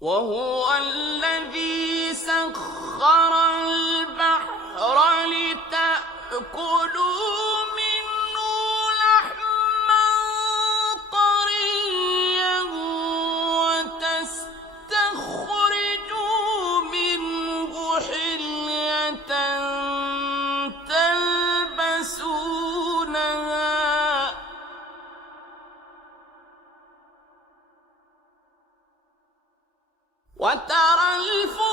وهو الذي سخر البحر لتأكلوا منه لحما طريا وتستخرجوا منه حلية تلبسونها وترى الفلك